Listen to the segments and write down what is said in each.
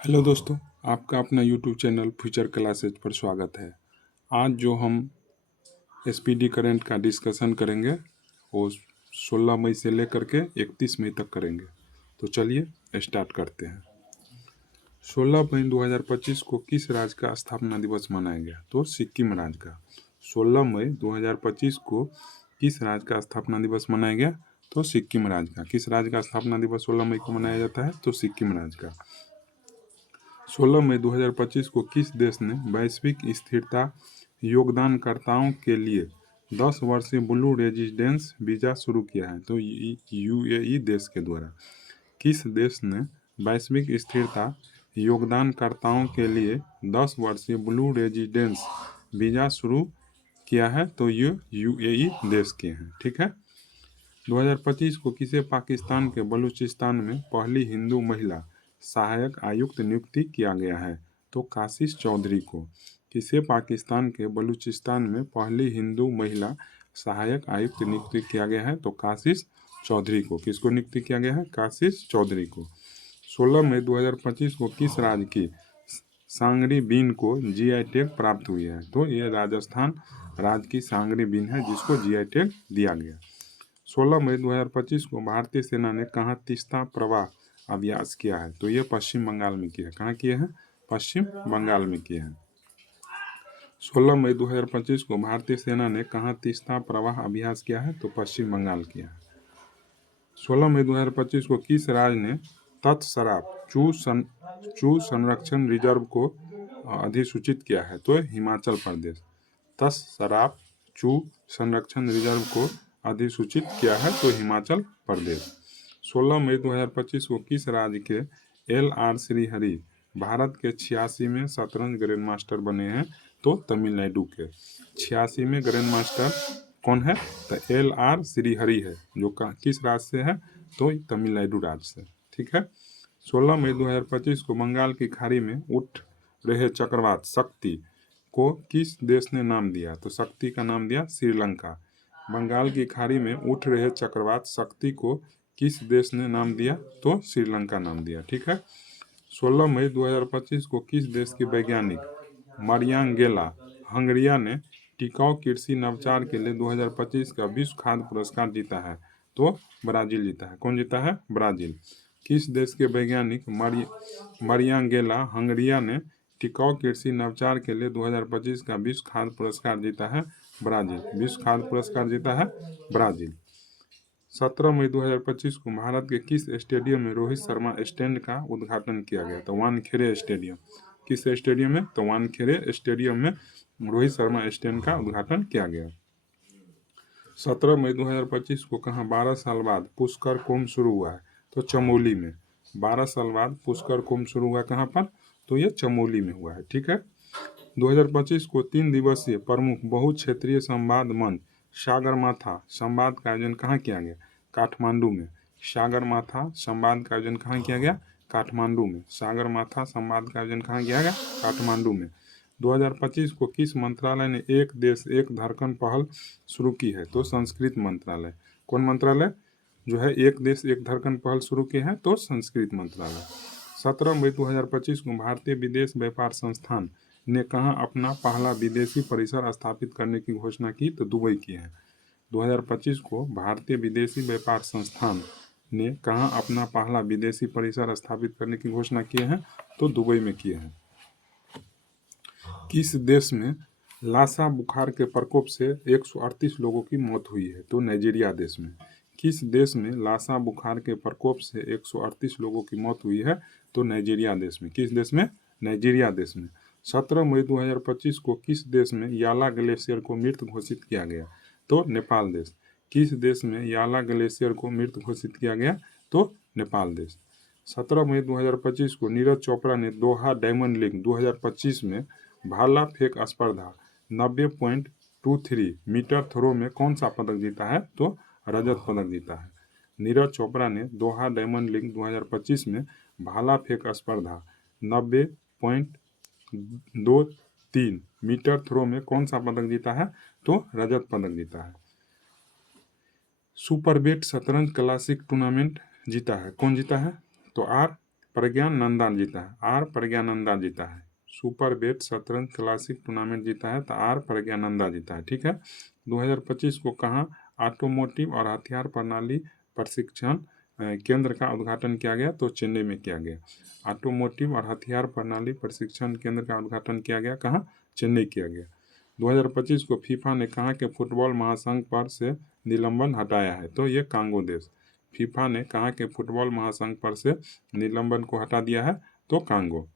Hello दोस्तों, आपका अपना यूट्यूब चैनल फ्यूचर क्लासेज पर स्वागत है। आज जो हम एसपीडी करंट का डिस्कशन करेंगे वो 16 मई से लेकर के 31 मई तक करेंगे। तो चलिए स्टार्ट करते हैं। 16 मई 2025 को किस राज्य का स्थापना दिवस मनाया गया? तो सिक्किम राज्य का। 16 मई 2025 को किस राज्य का स्थापना दिवस मनाया गया? तो सिक्किम राज्य का। किस राज्य का स्थापना दिवस 16 मई को मनाया जाता है? तो सिक्किम राज्य का। 16 मई 2025 को किस देश ने वैश्विक स्थिरता योगदानकर्ताओं के लिए 10 वर्षीय ब्लू रेजिडेंस वीज़ा शुरू किया है? तो यूएई देश के द्वारा। किस देश ने वैश्विक स्थिरता योगदानकर्ताओं के लिए 10 वर्षीय ब्लू रेजिडेंस वीज़ा शुरू किया है? तो ये यूएई देश के हैं। ठीक है। 2025 को किसे पाकिस्तान के बलूचिस्तान में पहली हिंदू महिला सहायक आयुक्त नियुक्ति किया गया है? तो काशिश चौधरी को। किसे पाकिस्तान के बलूचिस्तान में पहली हिंदू महिला सहायक आयुक्त नियुक्ति किया गया है? तो काशिश चौधरी को। किसको नियुक्ति किया गया है? काशिश चौधरी को। 16 मई 2025 को किस राज्य की सांगरी बीन को जीआई टैग प्राप्त हुई है? तो ये राजस्थान राज्य की सांगरी बीन है जिसको जीआई टैग दिया गया। 16 मई 2025 को भारतीय सेना ने कहाँ तीस्ता प्रवाह अभ्यास किया है? तो ये पश्चिम बंगाल में किया है। कहाँ किए हैं? पश्चिम बंगाल में किए हैं। 16 मई 2025 को भारतीय सेना ने कहाँ तीस्ता प्रवाह अभ्यास किया है? तो पश्चिम बंगाल किया है। 16 मई 2025 को किस राज्य ने तत्शराब चू संरक्षण रिजर्व को अधिसूचित किया है? तो हिमाचल प्रदेश। तत्शराब चू संरक्षण रिजर्व को अधिसूचित किया है? तो हिमाचल प्रदेश। 16 मई 2025 को किस राज्य के LR श्रीहरि भारत के 86वें शतरंज ग्रैंड मास्टर बने हैं? तो तमिलनाडु के। 86वें ग्रैंड मास्टर कौन है? तो LR श्रीहरि है जो किस राज्य से है? तो तमिलनाडु राज्य से। ठीक है। 16 मई 2025 को बंगाल की खाड़ी में उठ रहे चक्रवात शक्ति को किस देश ने नाम दिया? तो शक्ति का नाम दिया श्रीलंका। बंगाल की खाड़ी में उठ रहे चक्रवात शक्ति को किस देश ने नाम दिया? तो श्रीलंका नाम दिया। ठीक है। 16 मई 2025 को किस देश के वैज्ञानिक मरियांगेला हंगरिया ने टिकाऊ कृषि नवाचार के लिए 2025 का विश्व खाद्य पुरस्कार जीता है? तो ब्राजील जीता है। कौन जीता है? ब्राजील। किस देश के वैज्ञानिक मरियांगेला हंगरिया ने टिकाऊ कृषि नवाचार के लिए 2025 का विश्व खाद्य पुरस्कार जीता है? ब्राजील। विश्व खाद्य पुरस्कार जीता है ब्राजील। 17 मई 2025 को भारत के किस स्टेडियम में रोहित शर्मा स्टैंड का उद्घाटन किया गया? तो वानखेड़े स्टेडियम। किस स्टेडियम में? तो वानखेड़े स्टेडियम में रोहित शर्मा स्टैंड का उद्घाटन किया गया। 17 मई 2025 को कहाँ 12 साल बाद पुष्कर कुंभ शुरू हुआ है? तो चमोली में। 12 साल बाद पुष्कर कुंभ शुरू हुआ कहाँ पर? तो ये चमोली में हुआ है। ठीक है। 2025 को 3 दिवसीय प्रमुख बहुक्षेत्रीय संवाद मंच सागरमाथा संवाद का आयोजन कहाँ किया गया? काठमांडू में। सागरमाथा संवाद का आयोजन कहाँ किया गया? काठमांडू में। सागरमाथा संवाद का आयोजन कहाँ किया गया? काठमांडू में। 2025 को किस मंत्रालय ने एक देश एक धड़कन पहल शुरू की है? तो संस्कृत मंत्रालय। कौन मंत्रालय जो है एक देश एक धड़कन पहल शुरू की है? तो संस्कृत मंत्रालय। 17 मई 2025 को भारतीय विदेश व्यापार संस्थान ने कहाँ अपना पहला विदेशी परिसर स्थापित करने की घोषणा की? तो दुबई की है। 2025 को भारतीय विदेशी व्यापार संस्थान ने कहाँ अपना पहला विदेशी परिसर स्थापित करने की घोषणा किए हैं? तो दुबई में किए हैं। किस देश में लासा बुखार के प्रकोप से 138 लोगों की मौत हुई है? तो नाइजीरिया देश में। किस देश में लासा बुखार के प्रकोप से 138 लोगों की मौत हुई है? तो नाइजीरिया देश में। किस देश में? नाइजीरिया देश में। 17 मई 2025 को किस देश में याला ग्लेशियर को मृत घोषित किया गया? तो नेपाल देश। किस देश में याला ग्लेशियर को मृत घोषित किया गया? तो नेपाल देश। 17 मई 2025 को नीरज चोपड़ा ने दोहा डायमंड लीग 2025 में भाला फेंक स्पर्धा 90.23 मीटर थ्रो में कौन सा पदक जीता है? तो रजत पदक जीता है। नीरज चोपड़ा ने दोहा डायमंड लीग 2025 में भाला फेंक स्पर्धा 90.23 मीटर थ्रो में कौन सा पदक जीता है? तो रजत पदक जीता है। सुपरबेट शतरंज क्लासिक टूर्नामेंट जीता है। कौन जीता है? तो आर प्रज्ञानंदा जीता है, आर प्रज्ञानंदा जीता है। सुपर बेट शतरंज क्लासिक टूर्नामेंट जीता है तो आर प्रज्ञानंदा जीता है। ठीक है। 2025 को कहाँ ऑटोमोटिव और हथियार प्रणाली प्रशिक्षण केंद्र का उद्घाटन किया गया? तो चेन्नई में किया गया। ऑटोमोटिव और हथियार प्रणाली प्रशिक्षण केंद्र का उद्घाटन किया गया कहाँ? चेन्नई किया गया। 2025 को फीफा ने कहा कि फुटबॉल महासंघ पर से निलंबन हटाया है? तो ये कांगो देश। फीफा ने कहा कि फुटबॉल महासंघ पर से निलंबन को हटा दिया है? तो कांगो।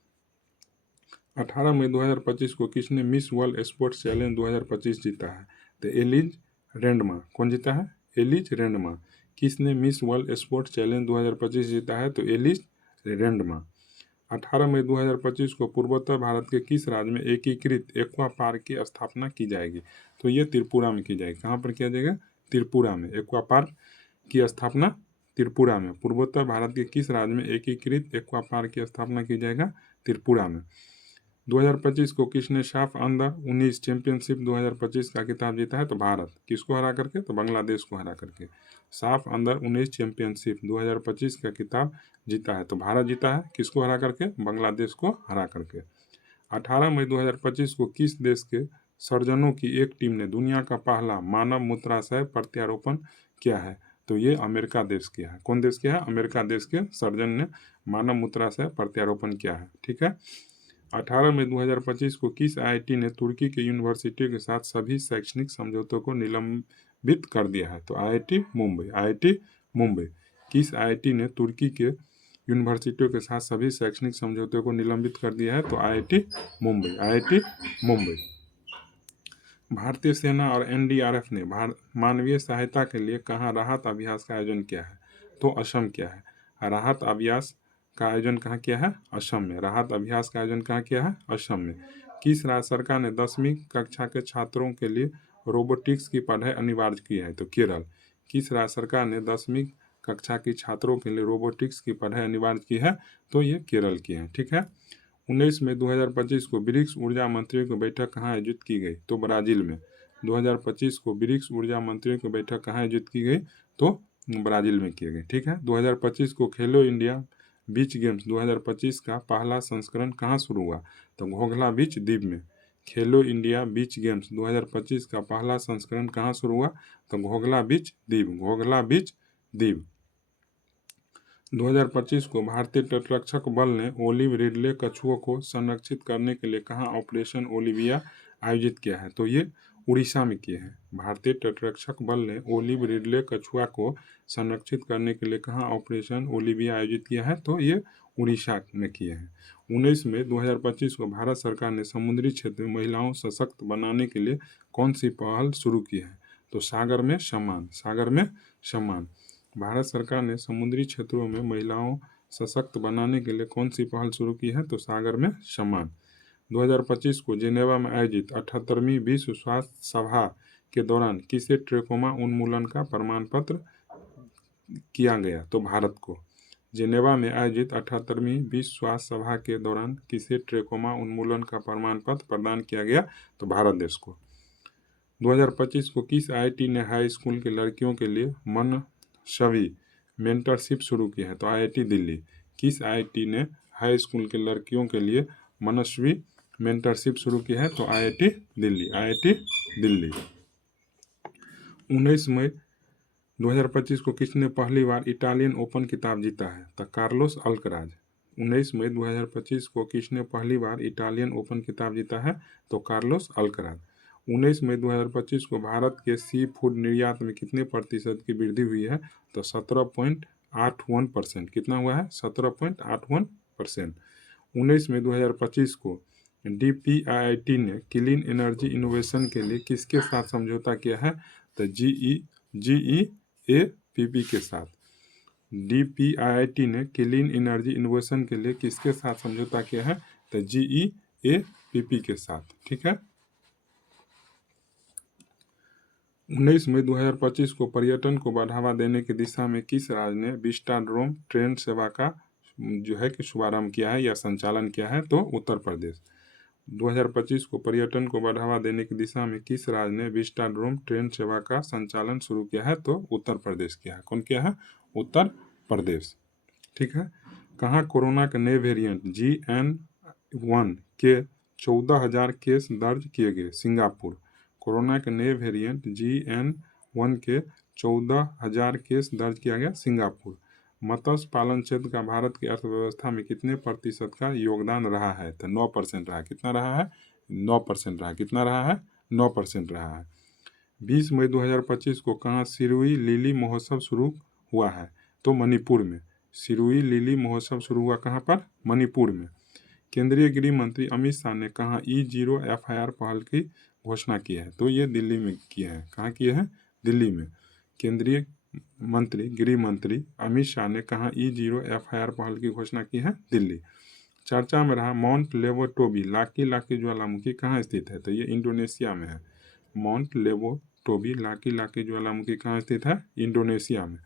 18 मई 2025 को किसने मिस वर्ल्ड स्पोर्ट्स चैलेंज 2025 जीता है? तो एलिज रेंडमा। कौन जीता है? एलिज रेंडमा। किसने मिस वर्ल्ड स्पोर्ट्स चैलेंज 2025 जीता है? तो एलिज रेंडमा। 18 मई 2025 को पूर्वोत्तर भारत के किस राज्य में एकीकृत एक्वा पार्क की स्थापना की जाएगी? तो ये त्रिपुरा में की जाएगी। कहाँ पर किया जाएगा? त्रिपुरा में। एक्वा पार्क की स्थापना त्रिपुरा में। पूर्वोत्तर भारत के किस राज्य में एकीकृत एक्वा पार्क की स्थापना की जाएगा? त्रिपुरा में। 2025 को किसने साफ अंडर 19 चैंपियनशिप 2025 का खिताब जीता है? तो भारत। किसको हरा करके? तो बांग्लादेश को हरा करके। साफ अंडर 19 चैंपियनशिप 2025 का खिताब जीता है तो भारत जीता है। किसको हरा करके? बांग्लादेश को हरा करके। 18 मई 2025 को किस देश के सर्जनों की एक टीम ने दुनिया का पहला मानव मूत्राशय प्रत्यारोपण किया है? तो ये अमेरिका देश किया है। कौन देश किया है? अमेरिका देश के सर्जन ने मानव मूत्राशय प्रत्यारोपण किया है। ठीक है। 18 मई 2025 को किस आईआईटी ने तुर्की के यूनिवर्सिटी के साथ सभी शैक्षणिक समझौतों को निलंबित कर दिया है? तो आईआईटी मुंबई। आईआईटी मुंबई। किस आईआईटी ने तुर्की के यूनिवर्सिटियों के साथ सभी शैक्षणिक समझौतों को निलंबित कर दिया है? तो आईआईटी मुंबई। आईआईटी मुंबई। भारतीय सेना और एनडीआरएफ ने मानवीय सहायता के लिए कहाँ राहत अभ्यास का आयोजन किया है? तो असम किया है। राहत अभ्यास का आयोजन कहाँ किया है? असम में। राहत अभ्यास का आयोजन कहाँ किया है? असम में। किस राज्य सरकार ने 10वीं कक्षा के छात्रों के लिए रोबोटिक्स की पढ़ाई अनिवार्य की है? तो केरल। किस राज्य सरकार ने 10वीं कक्षा के छात्रों के लिए रोबोटिक्स की पढ़ाई अनिवार्य की है? तो ये केरल की है। ठीक है। 19 मई 2025 को ब्रिक्स ऊर्जा मंत्रियों की बैठक कहाँ आयोजित की गई? तो ब्राजील में। 2025 को ब्रिक्स ऊर्जा मंत्रियों की बैठक कहाँ आयोजित की गई? तो ब्राजील में की गई। ठीक है। 2025 को खेलो इंडिया बीच गेम्स 2025 का पहला संस्करण कहाँ शुरू हुआ? तो घोघला बीच द्वीप में। खेलो इंडिया बीच गेम्स 2025 का पहला संस्करण कहाँ शुरू हुआ? तो घोघला बीच द्वीप। घोघला बीच द्वीप। 2025 को भारतीय तटरक्षक बल ने ओलिव रिडले कछुओं को संरक्षित करने के लिए कहाँ ऑपरेशन ओलिविया आयोजित किया है? तो ये उड़ीसा में किए हैं। भारतीय तटरक्षक बल ने ओलिव रिडले कछुआ को संरक्षित करने के लिए कहाँ ऑपरेशन ओलिविया आयोजित किया है? तो ये उड़ीसा में किए हैं। 19 मई 2025 को भारत सरकार ने समुद्री क्षेत्र में महिलाओं सशक्त बनाने के लिए कौन सी पहल शुरू की है? तो सागर में सम्मान। सागर में सम्मान। भारत सरकार ने समुद्री क्षेत्रों में महिलाओं सशक्त बनाने के लिए कौन सी पहल शुरू की है? तो सागर में सम्मान। 2025 को जेनेवा में आयोजित 78वीं विश्व स्वास्थ्य सभा के दौरान किसे ट्रेकोमा उन्मूलन का प्रमाण पत्र किया गया? तो भारत को। जेनेवा में आयोजित 78वीं विश्व स्वास्थ्य सभा के दौरान किसे ट्रेकोमा उन्मूलन का प्रमाण पत्र प्रदान किया गया? तो भारत देश को। 2025 को किस आईआईटी ने हाई स्कूल के लड़कियों के लिए मनशवी मेंटरशिप शुरू की है? तो आईआईटी दिल्ली। किस आईआईटी ने हाई स्कूल के लड़कियों के लिए मनशवी मेंटरशिप शुरू की है? तो आईआईटी दिल्ली। आईआईटी दिल्ली। 19 मई 2025 को किसने पहली बार इटालियन ओपन खिताब जीता है? तो कार्लोस अल्कराज। 19 मई 2025 को किसने पहली बार इटालियन ओपन खिताब जीता है? तो कार्लोस अल्कराज। 19 मई 2025 को भारत के सी फूड निर्यात में कितने प्रतिशत की वृद्धि हुई है? तो 17.81%। कितना हुआ है? 17.81%। 19 मई 2025 को DPIIT ने क्लीन एनर्जी इनोवेशन के लिए किसके साथ समझौता किया है? तो GEAPP के साथ। DPIIT ने क्लीन एनर्जी इनोवेशन के लिए किसके साथ समझौता किया है? तो GEAPP के साथ। ठीक है। 19 मई 2025 को पर्यटन को बढ़ावा देने की दिशा में किस राज्य ने विस्टाडोम ट्रेन सेवा का जो है कि शुभारंभ किया है या संचालन किया है? तो उत्तर प्रदेश। 2025 को पर्यटन को बढ़ावा देने की दिशा में किस राज्य ने विस्टाडोम ट्रेन सेवा का संचालन शुरू किया है? तो उत्तर प्रदेश किया है। कौन किया है? उत्तर प्रदेश। ठीक है। कहाँ कोरोना के नए वेरिएंट GN1 के 14,000 केस दर्ज किए गए? सिंगापुर। कोरोना के नए वेरिएंट GN1 के 14,000 केस दर्ज किया गया सिंगापुर। मत्स्य पालन क्षेत्र का भारत की अर्थव्यवस्था में कितने प्रतिशत का योगदान रहा है? तो 9% रहा है। कितना रहा है? 9% रहा है। कितना रहा है? 9% रहा है। 20 मई 2025 को कहाँ सिरुई लिली महोत्सव शुरू हुआ है? तो मणिपुर में। सिरुई लिली महोत्सव शुरू हुआ कहाँ पर? मणिपुर में। केंद्रीय गृह मंत्री अमित शाह ने कहाँ E0 FIR पहल की घोषणा की है? तो ये दिल्ली में किए हैं। कहाँ किए हैं? दिल्ली में। केंद्रीय गृह मंत्री अमित शाह ने कहाँ E0 FIR पहल की घोषणा की है? दिल्ली। चर्चा में रहा माउंट लेवोटोबी लाकी लाकी ज्वालामुखी कहाँ स्थित है? तो ये इंडोनेशिया में है। माउंट लेवोटोबी लाकी लाकी ज्वालामुखी कहाँ स्थित है? इंडोनेशिया में।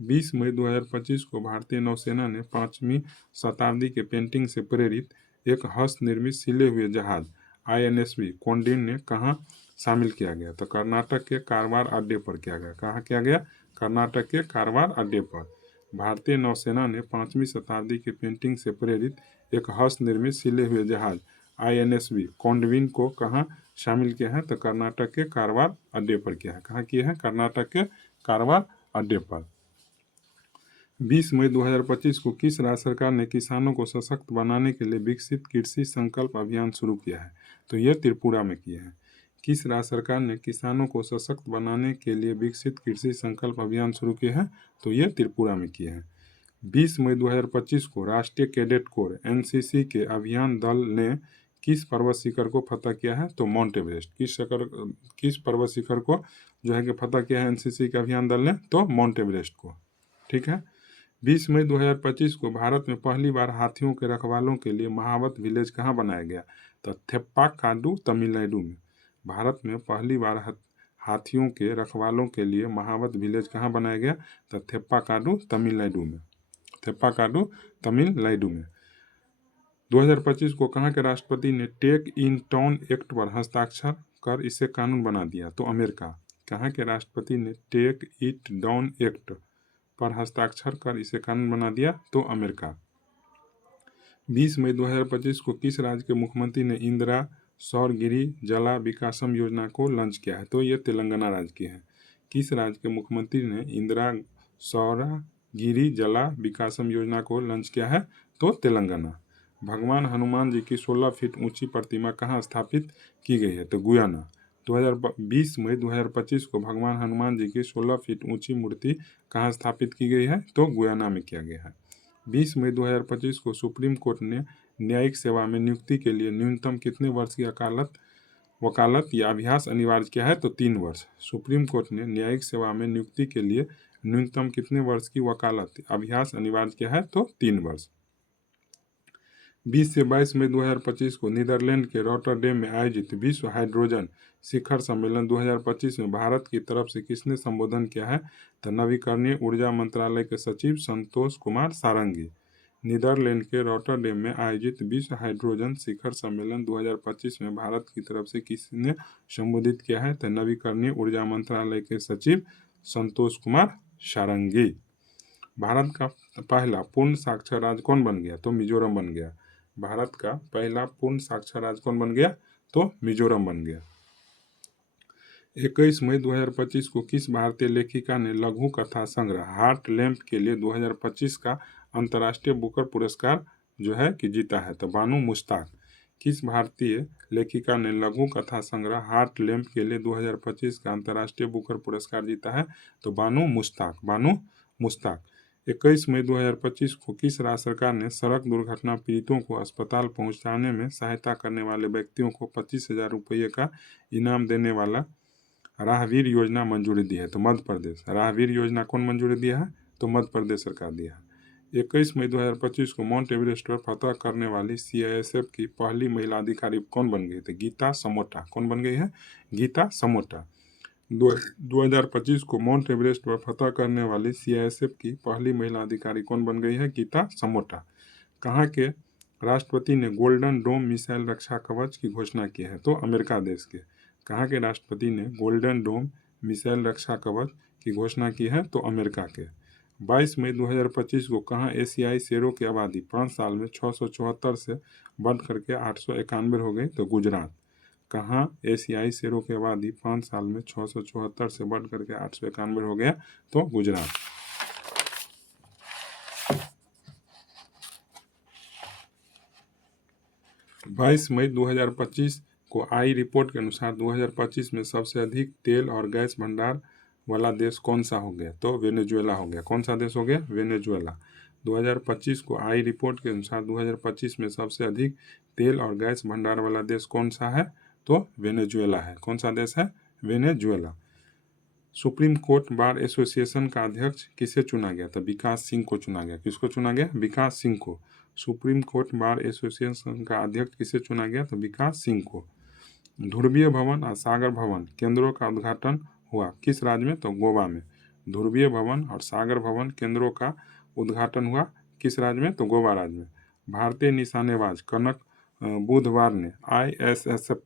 20 मई 2025 को भारतीय नौसेना ने 5वीं शताब्दी के पेंटिंग से प्रेरित एक हस्तनिर्मित सिले हुए जहाज INSV कोंडिन ने कहाँ शामिल किया गया? तो कर्नाटक के कारवार अड्डे पर किया गया। कहाँ किया गया? कर्नाटक के कारवार अड्डे पर। भारतीय नौसेना ने 5वीं शताब्दी के पेंटिंग से प्रेरित एक हस्तनिर्मित सिले हुए जहाज INSV कोंडविन को कहाँ शामिल किया है? तो कर्नाटक के कारवार अड्डे पर किया है। कहाँ किया है? कर्नाटक के कारवार अड्डे पर। 20 मई 2025 को किस राज्य सरकार ने किसानों को सशक्त बनाने के लिए विकसित कृषि संकल्प अभियान शुरू किया है? तो यह त्रिपुरा में किया है। किस राज्य सरकार ने किसानों को सशक्त बनाने के लिए विकसित कृषि संकल्प अभियान शुरू किया है? तो यह त्रिपुरा में किया है। 20 मई 2025 को राष्ट्रीय कैडेट कोर NCC के अभियान दल ने किस पर्वत शिखर को फतह किया है? तो माउंट एवरेस्ट। किस पर्वत शिखर को जो है कि फतह किया है NCC के अभियान दल ने? तो माउंट एवरेस्ट को। ठीक है। 20 मई 2025 को भारत में पहली बार हाथियों के रखवालों के लिए महावत विलेज कहाँ बनाया गया? तो थेप्पाकाडू तमिलनाडु में। भारत में पहली बार हाथियों के रखवालों के लिए महावत विलेज कहाँ बनाया गया? तो थेप्पाकाडू तमिलनाडु में। थेप्पाकाडू तमिलनाडु में। 2025 को कहाँ के राष्ट्रपति ने टेक इन टाउन एक्ट पर हस्ताक्षर कर इसे कानून बना दिया? तो अमेरिका। कहाँ के राष्ट्रपति ने टेक इट डाउन एक्ट पर हस्ताक्षर कर इसे कानून बना दिया? तो अमेरिका। 20 मई 2025 को किस राज्य के मुख्यमंत्री ने इंदिरा सौर गिरी जला विकासम योजना को लॉन्च किया है? तो ये तेलंगाना राज्य की है। किस राज्य के मुख्यमंत्री ने इंदिरा सौर गिरी जला विकासम योजना को लॉन्च किया है? तो तेलंगाना। भगवान हनुमान जी की 16 फीट ऊंची प्रतिमा कहाँ स्थापित की गई है? तो गुयाना। 2020 मई 2025 को भगवान हनुमान जी की 16 फीट ऊंची मूर्ति कहाँ स्थापित की गई है? तो गुयाना में किया गया है। 20 मई 2025 को सुप्रीम कोर्ट ने न्यायिक सेवा में नियुक्ति के लिए न्यूनतम कितने वर्ष की वकालत या अभ्यास अनिवार्य किया है? तो 3 वर्ष। सुप्रीम कोर्ट ने न्यायिक सेवा में नियुक्ति के लिए न्यूनतम कितने वर्ष की वकालत अभ्यास अनिवार्य किया है? तो 3 वर्ष। 20 से 22 मई 2025 को नीदरलैंड के रॉटरडेम में आयोजित विश्व हाइड्रोजन शिखर सम्मेलन 2025 में भारत की तरफ से किसने संबोधन किया है? तो नवीकरणीय ऊर्जा मंत्रालय के सचिव संतोष कुमार सारंगी। नीदरलैंड के रॉटरडेम में आयोजित विश्व हाइड्रोजन शिखर सम्मेलन 2025 में भारत की तरफ से किसने संबोधित किया है? तो नवीकरणीय ऊर्जा मंत्रालय के सचिव संतोष कुमार सारंगी। भारत का पहला पूर्ण साक्षर राज्य कौन बन गया? तो मिजोरम बन गया। भारत का पहला पूर्ण साक्षर राज्य कौन बन गया? तो मिजोरम बन गया। 21 मई 2025 को किस भारतीय लेखिका ने लघु कथा संग्रह हार्ट लैम्प के लिए 2025 का अंतर्राष्ट्रीय बुकर पुरस्कार जो है कि जीता है? तो बानू मुश्ताक। किस भारतीय लेखिका ने लघु कथा संग्रह हार्ट लैम्प के लिए 2025 का अंतर्राष्ट्रीय बुकर पुरस्कार जीता है? तो बानू मुश्ताक। 21 मई 2025 को किस राज्य सरकार ने सड़क दुर्घटना पीड़ितों को अस्पताल पहुंचाने में सहायता करने वाले व्यक्तियों को 25,000 रुपये का इनाम देने वाला राहवीर योजना मंजूरी दी है? तो मध्य प्रदेश। राहवीर योजना कौन मंजूरी दिया है? तो मध्य प्रदेश सरकार दिया है। 21 मई 2025 को माउंट एवरेस्ट पर फतह करने वाली CISF की पहली महिला अधिकारी कौन बन गई? तो गीता समोटा। कौन बन गई है? गीता समोटा। 2025 को माउंट एवरेस्ट पर फतह करने वाली CISF की पहली महिला अधिकारी कौन बन गई है? गीता समोटा। कहाँ के राष्ट्रपति ने गोल्डन डोम मिसाइल रक्षा कवच की घोषणा की है? तो अमेरिका देश के। कहाँ के राष्ट्रपति ने गोल्डन डोम मिसाइल रक्षा कवच की घोषणा की है? तो अमेरिका के। 22 मई 2025 को कहाँ एशियाई शेरों की आबादी 5 साल में 674 से बढ़ करके 891 हो गई? तो गुजरात। कहाँ एशियाई शेरों की आबादी 5 साल में 674 से बढ़ करके 891 हो गया? तो गुजरात। 22 मई 2025 को आई रिपोर्ट के अनुसार 2025 में सबसे अधिक तेल और गैस भंडार वाला देश कौन सा हो गया? तो वेनेजुएला हो गया। कौन सा देश हो गया? वेनेजुएला। 2025 को आई रिपोर्ट के अनुसार 2025 में सबसे अधिक तेल और गैस भंडार वाला देश कौन सा है? तो वेनेजुएला है। कौन सा देश है? Venezuela. Supreme court bar association का अध्यक्ष किसे चुना गया? तो विकास सिंह को चुना गया। किसको चुना गया? विकास सिंह को। सुप्रीम कोर्ट बार एसोसिएशन का अध्यक्ष किसे चुना गया? तो विकास सिंह को। ध्रुवीय भवन और सागर भवन केंद्रों का उद्घाटन हुआ किस राज्य में? तो गोवा में। ध्रुवीय भवन और सागर भवन केंद्रों का उद्घाटन हुआ किस राज्य में? तो गोवा राज्य में। भारतीय निशानेबाज कनक बुधवार ने ISSF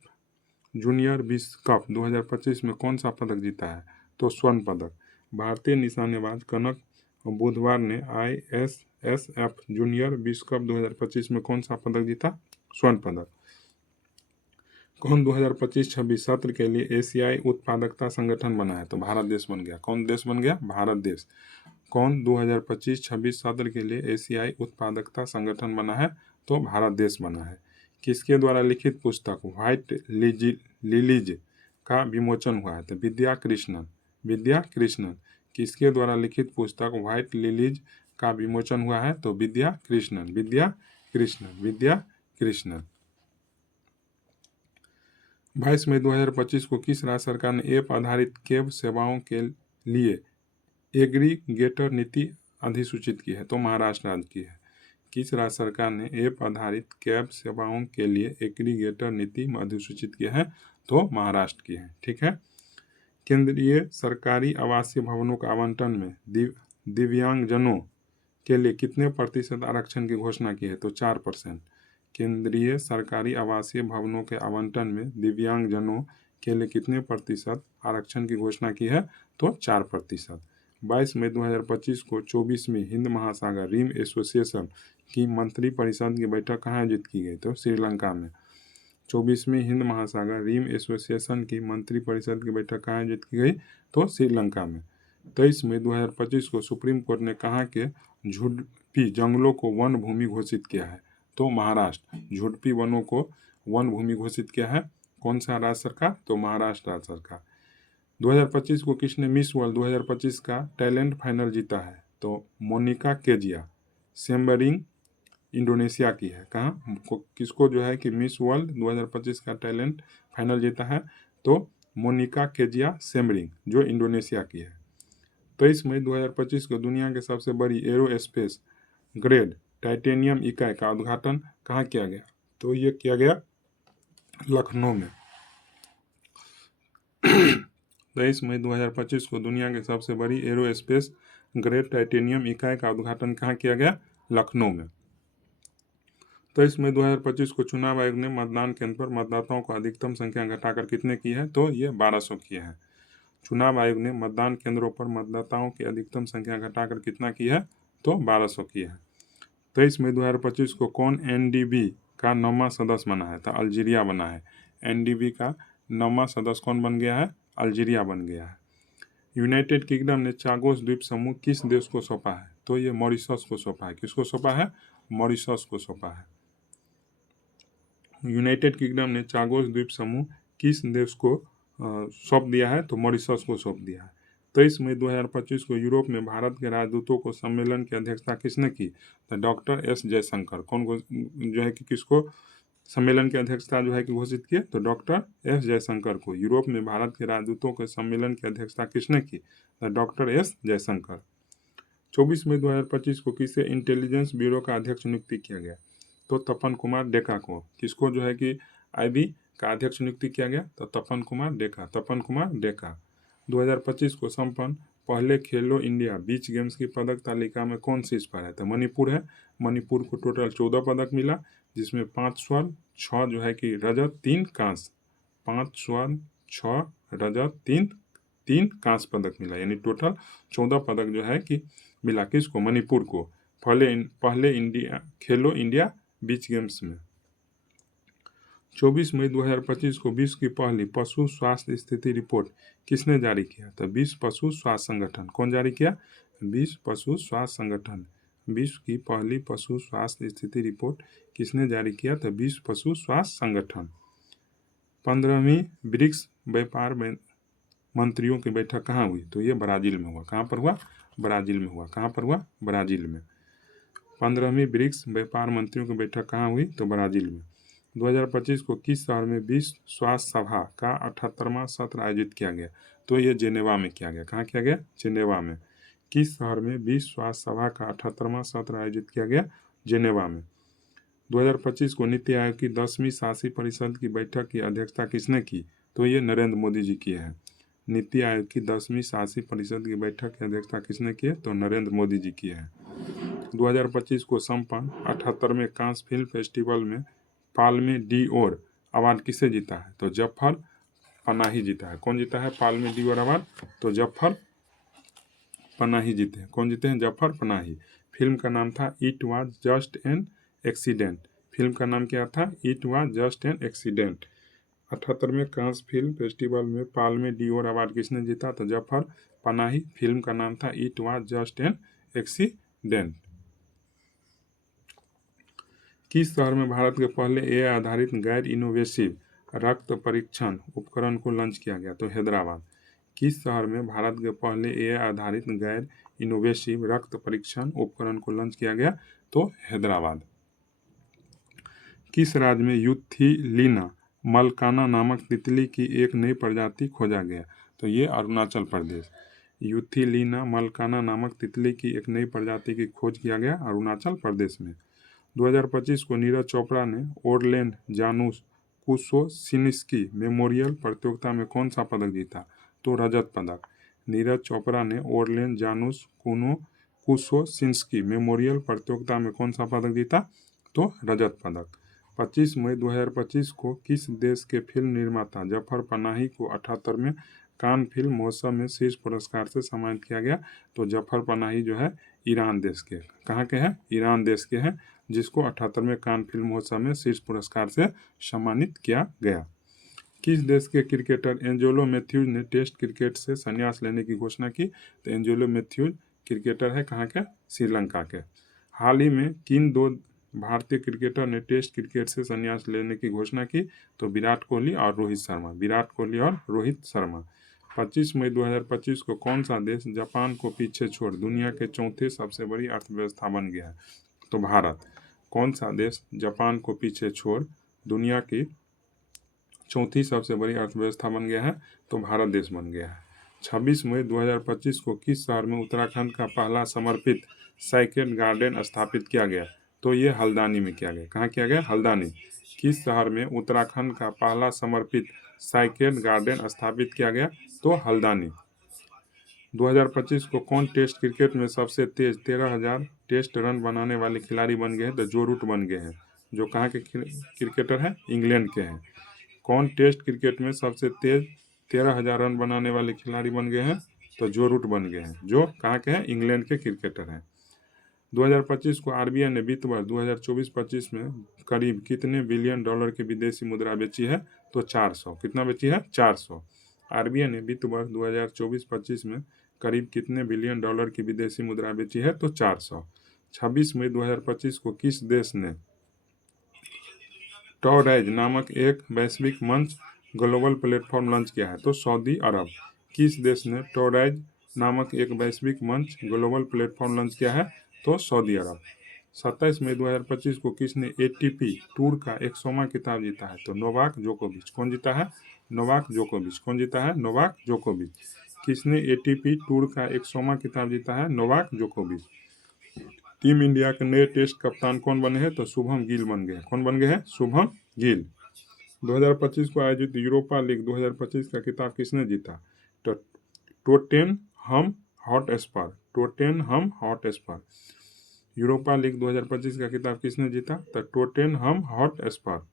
जूनियर विश्व कप 2025 में कौन सा पदक जीता है? तो स्वर्ण पदक। भारतीय निशानेबाज कनक बुधवार ने ISSF जूनियर विश्व कप 2025 में कौन सा पदक जीता? स्वर्ण पदक। कौन 2025-26 सत्र के लिए एशियाई उत्पादकता संगठन बना है? तो भारत देश बन गया। कौन देश बन गया? भारत देश। कौन 2025-26 सत्र के लिए एशियाई उत्पादकता संगठन बना है? तो भारत देश बना है। किसके द्वारा लिखित पुस्तक व्हाइट लिलीज का विमोचन हुआ है? तो विद्या कृष्णन। विद्या कृष्णन। किसके द्वारा लिखित पुस्तक व्हाइट लिलीज का विमोचन हुआ है? तो विद्या कृष्णन। विद्या कृष्णन। विद्या कृष्णन। 22 मई 2025 को किस राज्य सरकार ने ऐप आधारित कैब सेवाओं के लिए एग्रीगेटर नीति अधिसूचित की है? तो महाराष्ट्र राज्य की है। किस राज्य सरकार ने ऐप आधारित कैब सेवाओं के लिए एग्रीगेटर नीति अधिसूचित किया है? तो महाराष्ट्र की है। ठीक है। केंद्रीय सरकारी आवासीय भवनों का आवंटन में दिव्यांगजनों के लिए कितने प्रतिशत आरक्षण की घोषणा की है? तो 4%। केंद्रीय सरकारी आवासीय भवनों के आवंटन में दिव्यांगजनों के लिए कितने प्रतिशत आरक्षण की घोषणा की है? तो 4%। 22 मई 2025 को 24वीं हिंद महासागर रिम एसोसिएशन की मंत्री परिषद की बैठक कहाँ आयोजित की गई? तो श्रीलंका में। 24वीं हिंद महासागर रिम एसोसिएशन की मंत्री परिषद की बैठक कहाँ आयोजित की गई? तो श्रीलंका में। 23 मई 2025 को सुप्रीम कोर्ट ने कहा कि झुडपी जंगलों को वन भूमि घोषित किया है? तो महाराष्ट्र। झुडपी वनों को वन भूमि घोषित किया है। कौन सा राज्य सरकार? तो महाराष्ट्र राज्य सरकार। 2025 को किसने मिस वर्ल्ड 2025 का टैलेंट फाइनल जीता है? तो मोनिका केजिया सेम्बरिंग इंडोनेशिया की है। कहाँ किसको जो है कि मिस वर्ल्ड 2025 का टैलेंट फाइनल जीता है? तो मोनिका केजिया सेम्बरिंग जो इंडोनेशिया की है। 23 मई 2025 को दुनिया के सबसे बड़ी एरोस्पेस ग्रेड टाइटेनियम इकाई का उद्घाटन कहाँ किया गया? तो ये किया गया लखनऊ में। 23 मई 2025 को दुनिया के सबसे बड़ी एरोस्पेस ग्रेड टाइटेनियम इकाई का उद्घाटन कहाँ किया गया? लखनऊ में। 23 मई 2025 को चुनाव आयोग ने मतदान केंद्र पर मतदाताओं को अधिकतम संख्या घटाकर कितने की है? तो ये 1200 की है। चुनाव आयोग ने मतदान केंद्रों पर मतदाताओं की अधिकतम संख्या घटाकर कितना की है? तो 1200 की है। 23 मई 2025 को कौन NDB का 9वां सदस्य बना है? तो अल्जीरिया बना है। NDB का 9वां सदस्य कौन बन गया है? अल्जीरिया बन गया है। यूनाइटेड किंगडम ने चागोस द्वीप समूह किस देश को सौंपा है? तो ये मॉरिशस को सौंपा है। किसको सौंपा है? मॉरिशस को सौंपा है। यूनाइटेड किंगडम ने चागोस द्वीप समूह किस देश को सौंप दिया है? तो मॉरिशस को सौंप दिया है। 23 मई 2025 को यूरोप में भारत के राजदूतों को सम्मेलन की अध्यक्षता किसने की? तो डॉक्टर S जयशंकर। कौन जो है कि किसको सम्मेलन की अध्यक्षता जो है कि घोषित किए? तो डॉक्टर S जयशंकर को। यूरोप में भारत के राजदूतों के सम्मेलन की अध्यक्षता किसने की? तो डॉक्टर S जयशंकर। 24 मई 2025 को किसे इंटेलिजेंस ब्यूरो का अध्यक्ष नियुक्ति किया गया? तो तपन कुमार डेका को। किसको जो है कि IB का अध्यक्ष नियुक्ति किया गया? तो तपन कुमार डेका। तपन कुमार डेका। 2025 को संपन्न पहले खेलो इंडिया बीच गेम्स की पदक तालिका में कौन शीर्ष पर है? तो मणिपुर है। मणिपुर को टोटल 14 पदक मिला, जिसमें 5 स्वर्ण, 6 जो है कि रजत, 3 कांस्य। 5 स्वर्ण, 6 रजत, 3 कांस्य पदक मिला, यानी टोटल 14 पदक जो है कि मिला, किसको? मणिपुर को, पहले इंडिया खेलो इंडिया बीच गेम्स में। 24 मई 2025 को विश्व की पहली पशु स्वास्थ्य स्थिति रिपोर्ट किसने जारी किया? तो विश्व पशु स्वास्थ्य संगठन। कौन जारी किया? विश्व पशु स्वास्थ्य संगठन। विश्व की पहली पशु स्वास्थ्य स्थिति रिपोर्ट किसने जारी किया? तो विश्व पशु स्वास्थ्य संगठन। 15वीं ब्रिक्स व्यापार मंत्रियों की बैठक कहाँ हुई? तो ये ब्राजील में हुआ। कहाँ पर हुआ? ब्राजील में हुआ। कहाँ पर हुआ? ब्राजील में। 15वीं ब्रिक्स व्यापार मंत्रियों की बैठक कहाँ हुई? तो ब्राजील में। 2025 को किस शहर में विश्व स्वास्थ्य सभा का 78वां सत्र आयोजित किया गया? तो ये जेनेवा में किया गया। कहाँ किया गया? जेनेवा में। किस शहर में विश्व स्वास्थ्य सभा का 78वां सत्र आयोजित किया गया? जेनेवा में। 2025 को नीति आयोग की 10वीं शासी परिषद की बैठक की अध्यक्षता किसने की? तो ये नरेंद्र मोदी जी की है। नीति आयोग की 10वीं शासी परिषद की बैठक की अध्यक्षता किसने की है? तो नरेंद्र मोदी जी की है। 2025 को संपन्न 78वें कांस फिल्म फेस्टिवल में पाल्मे डी ओर अवार्ड किसे जीता है? तो जफर पनाही जीता है। कौन जीता है पाल्मे डी ओर अवार्ड? तो जफर पनाही जीते हैं। कौन जीते हैं? जफर पनाही। फिल्म का नाम था it was just an accident. Film का नाम क्या था? It was just an accident. 78वें कांस फिल्म फेस्टिवल में पाल्मे डी ओर अवार्ड किसने जीता? तो जफर पनाही। फिल्म का नाम था it was just an accident. किस शहर में भारत के पहले एआई आधारित गैर इनोवेसिव रक्त परीक्षण उपकरण को लॉन्च किया गया? तो हैदराबाद। किस शहर में भारत के पहले एआई आधारित गैर इनोवेसिव रक्त परीक्षण उपकरण को लॉन्च किया गया? तो हैदराबाद। किस राज्य में यूथिलिना मलकाना नामक तितली की एक नई प्रजाति खोजा गया? तो ये अरुणाचल प्रदेश। यूथिलिना मलकाना नामक तितली की एक नई प्रजाति की खोज किया गया अरुणाचल प्रदेश में। 2025 को नीरज चोपड़ा ने ओरलेन जानुस कुसोसिनिस्की मेमोरियल प्रतियोगिता में कौन सा पदक जीता? तो रजत पदक। नीरज चोपड़ा ने ओरलेन जानुस कुसोसिनिस्की मेमोरियल प्रतियोगिता में कौन सा पदक जीता? तो रजत पदक। 25 मई 2025 को किस देश के फिल्म निर्माता जफर पनाही को 78वें कान फिल्म महोत्सव में शीर्ष पुरस्कार से सम्मानित किया गया? तो जफर पनाही जो है ईरान देश के, कहाँ के हैं? ईरान देश के हैं, जिसको 78वें कान फिल्म महोत्सव में शीर्ष पुरस्कार से सम्मानित किया गया। किस देश के क्रिकेटर एंजेलो मैथ्यूज ने टेस्ट क्रिकेट से संन्यास लेने की घोषणा की? तो एंजेलो मैथ्यूज क्रिकेटर है कहाँ के? श्रीलंका के। हाल ही में किन दो भारतीय क्रिकेटर ने टेस्ट क्रिकेट से संन्यास लेने की घोषणा की? तो विराट कोहली और रोहित शर्मा। विराट कोहली और रोहित शर्मा। 25 मई 2025 को कौन सा देश जापान को पीछे छोड़ दुनिया के चौथे सबसे बड़ी अर्थव्यवस्था बन गया है? तो भारत। कौन सा देश जापान को पीछे छोड़ दुनिया की चौथी सबसे बड़ी अर्थव्यवस्था बन गया है? तो भारत देश बन गया है। 26 मई 2025 को किस शहर में उत्तराखंड का पहला समर्पित साइकिल गार्डन स्थापित किया गया? तो ये हल्द्वानी में किया गया। कहाँ किया गया? हल्द्वानी। किस शहर में उत्तराखंड का पहला समर्पित साइकिल गार्डन स्थापित किया गया? तो हल्द्वानी। 2025 को कौन टेस्ट क्रिकेट में सबसे तेज 13,000 टेस्ट रन बनाने वाले खिलाड़ी बन गए हैं? तो जो रूट बन गए हैं। जो कहाँ के क्रिकेटर हैं? इंग्लैंड के हैं। कौन टेस्ट क्रिकेट में सबसे तेज 13,000 रन बनाने वाले खिलाड़ी बन गए हैं? तो जो रूट बन गए हैं। जो कहाँ के हैं? इंग्लैंड के क्रिकेटर हैं। 2025 को आरबीआई ने वित्त वर्ष 2024-25 में करीब कितने बिलियन डॉलर की विदेशी मुद्रा बेची है? तो 400। कितना बेची है? 400। आरबीआई ने वित्त वर्ष 2024-25 में करीब कितने बिलियन डॉलर की विदेशी मुद्रा बेची है? तो 400। 26 मई 2025 को किस देश ने टॉराइज नामक एक वैश्विक मंच ग्लोबल प्लेटफॉर्म लॉन्च किया है? तो सऊदी अरब। किस देश ने टॉराइज नामक एक वैश्विक मंच ग्लोबल प्लेटफॉर्म लॉन्च किया है? तो सऊदी अरब। 27 मई 2025 को किसने एटीपी टूर का 100वां खिताब जीता है? तो नोवाक जोकोविच। कौन जीता है? नोवाक जोकोविच। कौन जीता है? नोवाक जोकोविच। किसने एटीपी टूर का 100वां खिताब जीता है? नोवाक जोकोविच। टीम इंडिया के नए टेस्ट कप्तान कौन बने हैं? तो शुभम गिल बन गए। कौन बन गए हैं? शुभम गिल। 2025 को आयोजित यूरोपा लीग 2025 का खिताब किसने जीता? तो Tottenham Hotspur. Tottenham Hotspur. Europa league 2025 का खिताब किसने जीता? तो टोटेनहम हॉटस्पर।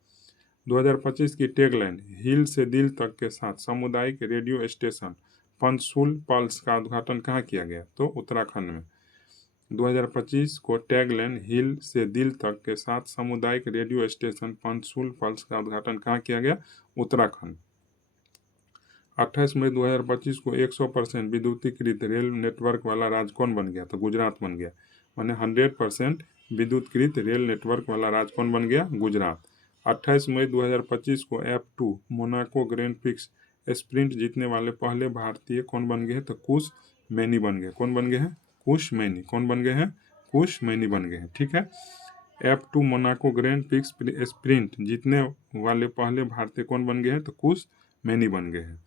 2025 की टैगलाइन हिल से दिल तक के साथ सामुदायिक रेडियो स्टेशन पंचशूल पल्स का उद्घाटन कहाँ किया गया? तो उत्तराखंड में। 2025 को टैगलाइन हिल से दिल तक के साथ सामुदायिक रेडियो स्टेशन पंचसूल पल्स का उद्घाटन कहाँ किया गया? उत्तराखंड। 28 मई 2025 को 100% विद्युतीकृत रेल नेटवर्क वाला राज्य कौन बन गया? तो गुजरात बन गया। माने 100% विद्युतीकृत रेल नेटवर्क वाला राज्य कौन बन गया? गुजरात। 28 मई 2025 को F2 Monaco grand prix sprint जीतने वाले पहले भारतीय कौन बन गए हैं? तो कुश मैनी बन गए। कौन बन गए हैं? कुश मैनी। कौन बन गए हैं? कुश मैनी बन गए हैं। ठीक है। F2 Monaco grand prix sprint जीतने वाले पहले भारतीय कौन बन गए हैं? तो कुश मैनी बन गए हैं।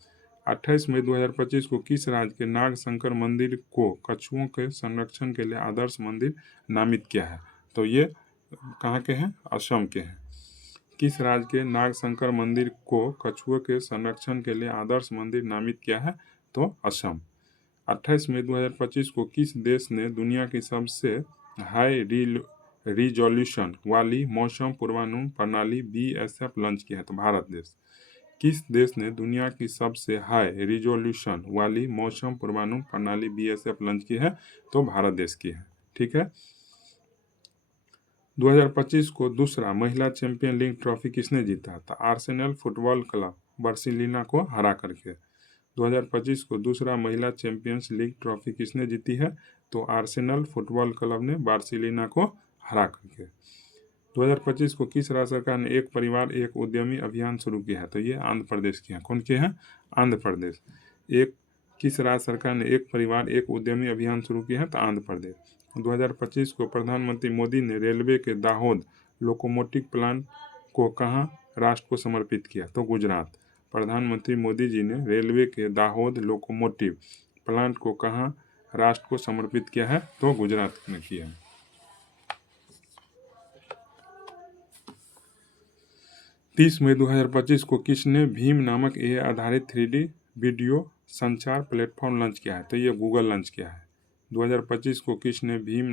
28 मई 2025 को किस राज्य के नाग शंकर मंदिर को कछुओं के संरक्षण के लिए आदर्श मंदिर नामित किया है? तो ये कहाँ के हैं? असम के हैं। किस राज्य के नाग शंकर मंदिर को कछुओं के संरक्षण के लिए आदर्श मंदिर नामित किया है? तो असम। 28 मई 2025 को किस देश ने दुनिया की सबसे हाई रिजोल्यूशन वाली मौसम पूर्वानुमान प्रणाली BSF लॉन्च किया है? तो भारत देश। किस देश ने दुनिया की सबसे हाई रिजोल्यूशन वाली मौसम पूर्वानुमान प्रणाली BSF लॉन्च की है? तो भारत देश की है। ठीक है। 2025 को दूसरा महिला चैंपियन लीग ट्रॉफी किसने जीता था? आर्सेनल फुटबॉल क्लब बार्सिलोना को हरा करके। 2025 को दूसरा महिला चैंपियंस लीग ट्रॉफी किसने जीती है? तो आर्सेनल फुटबॉल क्लब ने बार्सिलोना को हरा करके। 2025 को किस राज्य सरकार ने एक परिवार एक उद्यमी अभियान शुरू किया है? तो ये आंध्र प्रदेश के हैं। कौन के हैं? आंध्र प्रदेश। किस राज्य सरकार ने एक परिवार एक उद्यमी अभियान शुरू किया है? तो आंध्र प्रदेश। 2025 को प्रधानमंत्री मोदी ने रेलवे के दाहोद लोकोमोटिव प्लांट को कहाँ राष्ट्र को समर्पित किया? तो गुजरात। प्रधानमंत्री मोदी जी ने रेलवे के दाहोद लोकोमोटिव प्लांट को कहाँ राष्ट्र को समर्पित किया है? तो गुजरात ने किया। 30 मई 2025 को किसने भीम नामक AI आधारित 3D वीडियो संचार प्लेटफॉर्म लॉन्च किया है? तो ये गूगल लॉन्च किया है। 2025 को किसने भीम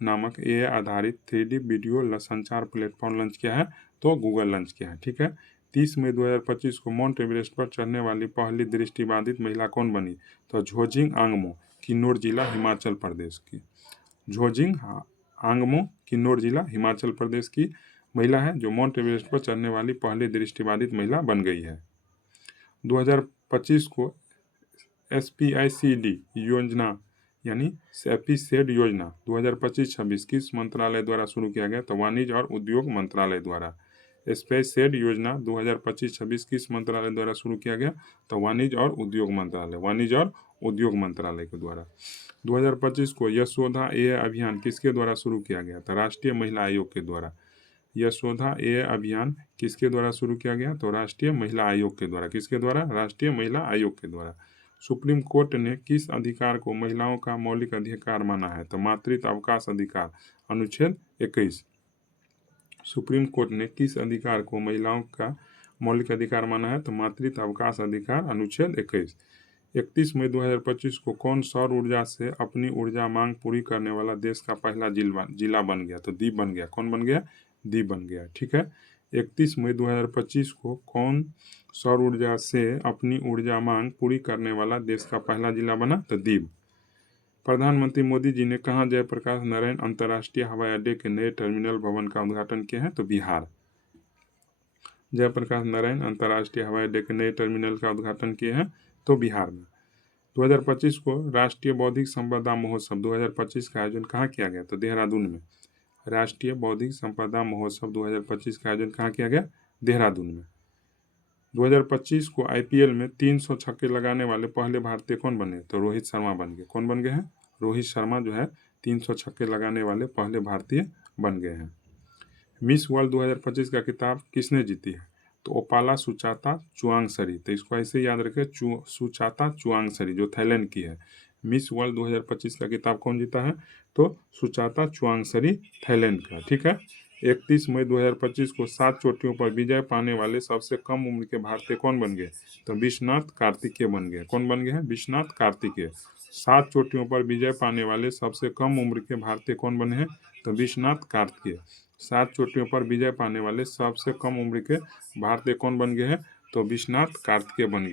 नामक AI आधारित 3D वीडियो संचार प्लेटफॉर्म लॉन्च किया है? तो गूगल लॉन्च किया है। ठीक है। 30 मई 2025 को माउंट एवरेस्ट पर चढ़ने वाली पहली दृष्टिबाधित महिला कौन बनी? तो झोजिंग आंगमो, किन्नौर जिला हिमाचल प्रदेश की। झोजिंग आंगमो, किन्नौर जिला हिमाचल प्रदेश की महिला है जो माउंट एवरेस्ट पर चढ़ने वाली पहली दृष्टिबाधित महिला बन गई है। 2025 को SPICD योजना यानी SPICD योजना 2025-26 किस मंत्रालय द्वारा शुरू किया गया? तो वाणिज्य और उद्योग मंत्रालय द्वारा। SPICD योजना 2025-26 किस मंत्रालय द्वारा शुरू किया गया? तो वाणिज्य और उद्योग मंत्रालय। वाणिज्य और उद्योग मंत्रालय के द्वारा। 2025 को यशोदा AI अभियान किसके द्वारा शुरू किया गया? तो राष्ट्रीय महिला आयोग के द्वारा। यशोदा AI अभियान किसके द्वारा शुरू किया गया? तो राष्ट्रीय महिला आयोग के द्वारा। किसके द्वारा? राष्ट्रीय महिला आयोग के द्वारा। सुप्रीम कोर्ट ने किस अधिकार को महिलाओं का मौलिक अधिकार माना है? तो मातृत्व अवकाश अधिकार, अनुच्छेद 21। सुप्रीम कोर्ट ने किस अधिकार को महिलाओं का मौलिक अधिकार माना है? तो मातृत्व अवकाश अधिकार, अनुच्छेद 21। 31 मई 2025 को कौन सौर ऊर्जा से अपनी ऊर्जा मांग पूरी करने वाला देश का पहला जिला बन गया? तो दीव बन गया। कौन बन गया? दीव बन गया। ठीक है। 31 मई 2025 को कौन सौर ऊर्जा से अपनी ऊर्जा मांग पूरी करने वाला देश का पहला जिला बना? तो दीव। प्रधानमंत्री मोदी जी ने कहाँ जयप्रकाश नारायण अंतर्राष्ट्रीय हवाई अड्डे के नए टर्मिनल भवन का उद्घाटन किया है? तो बिहार। जयप्रकाश नारायण अंतर्राष्ट्रीय हवाई अड्डे के नए टर्मिनल का उद्घाटन किए हैं? तो बिहार में। 2025 को राष्ट्रीय बौद्धिक संपदा महोत्सव 2025 का आयोजन कहाँ किया गया? तो देहरादून में। राष्ट्रीय बौद्धिक संपदा महोत्सव 2025 का आयोजन कहाँ किया गया? देहरादून में। 2025 को IPL में 300 छक्के लगाने वाले पहले भारतीय कौन बने? तो रोहित शर्मा बन गए। कौन बन गए हैं? रोहित शर्मा जो है 300 छक्के लगाने वाले पहले भारतीय बन गए हैं। मिस वर्ल्ड 2025 का खिताब किसने जीती है? तो ओपाला सुचाता चुआंगसरी। तो इसको ऐसे याद रखें, सुचाता चुआंगसरी जो थाईलैंड की है। मिस वर्ल्ड 2025 का खिताब कौन जीता है? तो सुचाता चुआंगसरी थाईलैंड का। ठीक है। 31 मई 2025 को 7 चोटियों पर विजय पाने वाले सबसे कम उम्र के भारतीय कौन बन गए? तो विश्वनाथ कार्तिकेय बन गए। कौन बन गए हैं? विश्वनाथ कार्तिकेय। 7 चोटियों पर विजय पाने वाले सबसे कम उम्र के भारतीय कौन बने हैं? तो विश्वनाथ कार्तिकेय। 7 चोटियों पर विजय पाने वाले सबसे कम उम्र के भारतीय कौन बन गए हैं? तो विश्वनाथ कार्तिकेय बन गए।